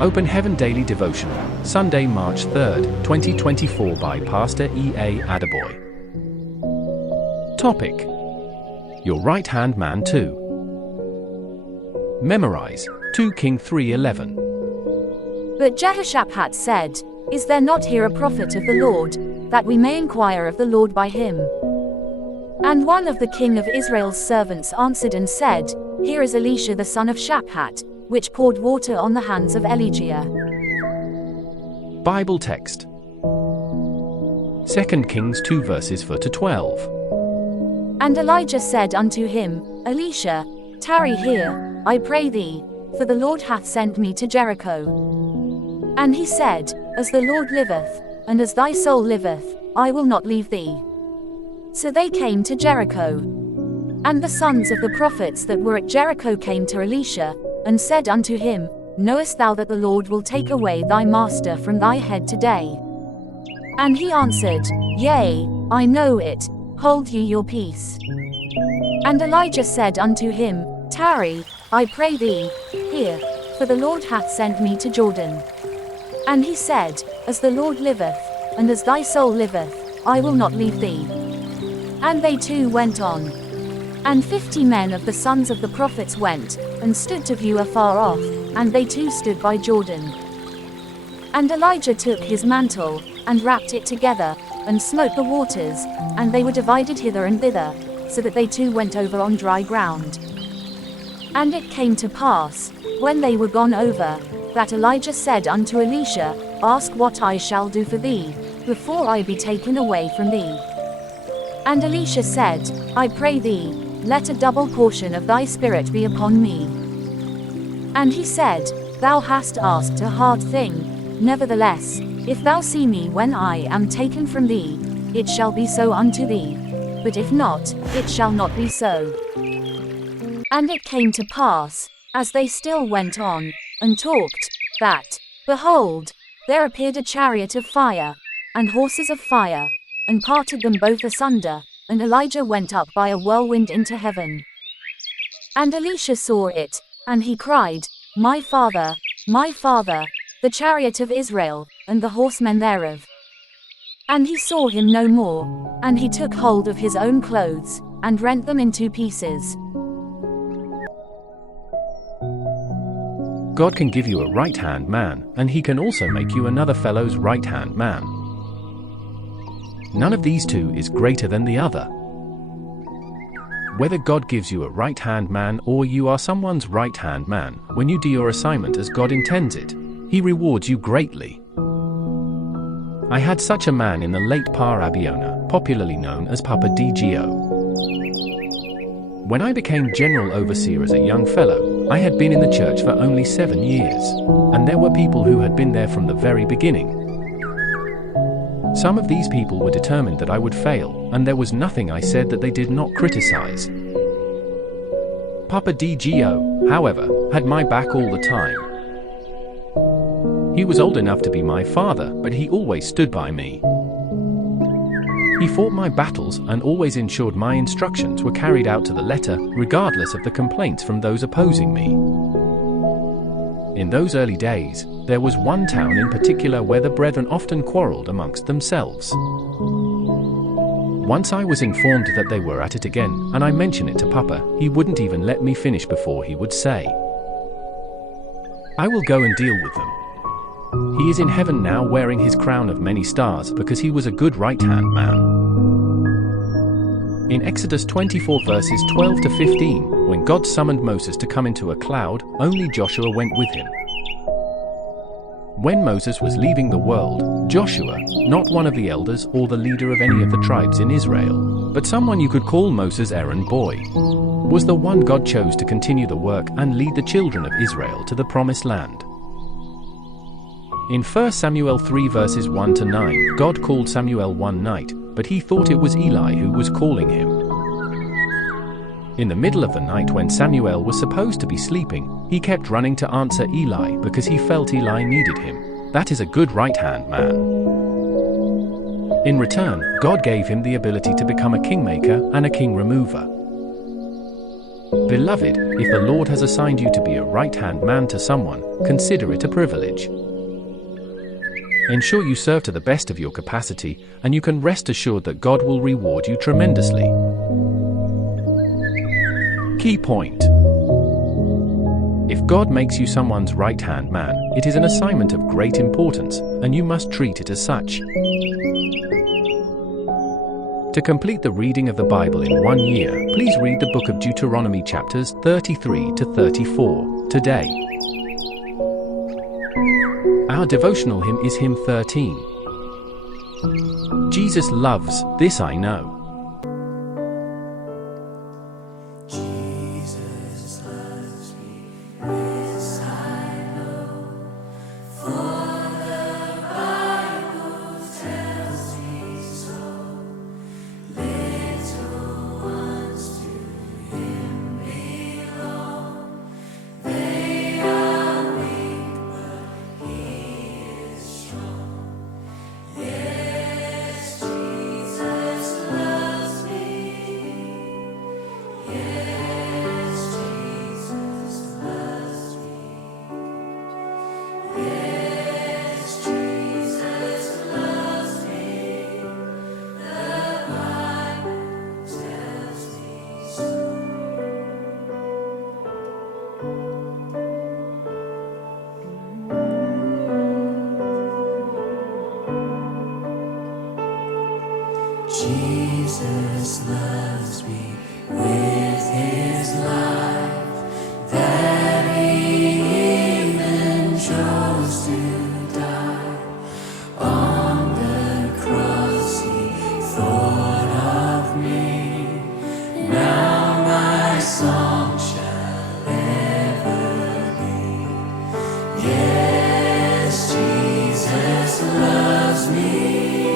Open Heaven Daily Devotional, Sunday, March 3rd, 2024 by Pastor E.A Adeboye. Topic: Your right-hand man too. Memorize 2 Kings 3:11. But Jehoshaphat said, Is there not here a prophet of the Lord, that we may inquire of the Lord by him? And one of the king of Israel's servants answered and said, Here is Elisha the son of Shaphat, which poured water on the hands of Elijah. Bible text: 2 Kings 2 verses 4-12. And Elijah said unto him, Elisha, tarry here, I pray thee, for the Lord hath sent me to Jericho. And he said, As the Lord liveth, and as thy soul liveth, I will not leave thee. So they came to Jericho. And the sons of the prophets that were at Jericho came to Elisha, and said unto him, Knowest thou that the Lord will take away thy master from thy head today? And he answered, Yea, I know it, hold ye your peace. And Elijah said unto him, Tarry, I pray thee, here, for the Lord hath sent me to Jordan. And he said, As the Lord liveth, and as thy soul liveth, I will not leave thee. And they two went on. And 50 men of the sons of the prophets went, and stood to view afar off, and they too stood by Jordan. And Elijah took his mantle, and wrapped it together, and smote the waters, and they were divided hither and thither, so that they too went over on dry ground. And it came to pass, when they were gone over, that Elijah said unto Elisha, Ask what I shall do for thee, before I be taken away from thee. And Elisha said, I pray thee, let a double portion of thy spirit be upon me. And he said, Thou hast asked a hard thing, nevertheless, if thou see me when I am taken from thee, it shall be so unto thee, but if not, it shall not be so. And it came to pass, as they still went on, and talked, that, behold, there appeared a chariot of fire, and horses of fire, and parted them both asunder, and Elijah went up by a whirlwind into heaven. And Elisha saw it, and he cried, my father, the chariot of Israel, and the horsemen thereof. And he saw him no more, and he took hold of his own clothes, and rent them in 2 pieces. God can give you a right-hand man, and he can also make you another fellow's right-hand man. None of these two is greater than the other. Whether God gives you a right-hand man or you are someone's right-hand man, when you do your assignment as God intends it, he rewards you greatly. I had such a man in the late Pa Abiona, popularly known as Papa DGO. When I became general overseer as a young fellow, I had been in the church for only 7 years, and there were people who had been there from the very beginning. Some of these people were determined that I would fail, and there was nothing I said that they did not criticize. Papa DGO, however, had my back all the time. He was old enough to be my father, but he always stood by me. He fought my battles and always ensured my instructions were carried out to the letter, regardless of the complaints from those opposing me. In those early days, there was one town in particular where the brethren often quarreled amongst themselves. Once I was informed that they were at it again, and I mentioned it to Papa, he wouldn't even let me finish before he would say, I will go and deal with them. He is in heaven now wearing his crown of many stars because he was a good right-hand man. In Exodus 24 verses 12-15, when God summoned Moses to come into a cloud, only Joshua went with him. When Moses was leaving the world, Joshua, not one of the elders or the leader of any of the tribes in Israel, but someone you could call Moses' errand boy, was the one God chose to continue the work and lead the children of Israel to the promised land. In 1 Samuel 3 verses 1-9, God called Samuel one night, but he thought it was Eli who was calling him. In the middle of the night when Samuel was supposed to be sleeping, he kept running to answer Eli because he felt Eli needed him. That is a good right-hand man. In return, God gave him the ability to become a kingmaker and a king remover. Beloved, if the Lord has assigned you to be a right-hand man to someone, consider it a privilege. Ensure you serve to the best of your capacity, and you can rest assured that God will reward you tremendously. Key point. If God makes you someone's right-hand man, it is an assignment of great importance, and you must treat it as such. To complete the reading of the Bible in 1 year, please read the book of Deuteronomy chapters 33 to 34 today. Our devotional hymn is hymn 13. Jesus loves, this I know. Jesus loves me, this I know, for the Bible tells me so. Little ones to Him belong. They are weak, but He is strong. Yes, Jesus loves me. Yes, Jesus loves me. Yes, Jesus loves me. The Bible tells me so. Jesus loves me with His life, that He even chose to die. On the cross He thought of me. Now my song shall ever be. Yes, Jesus loves me.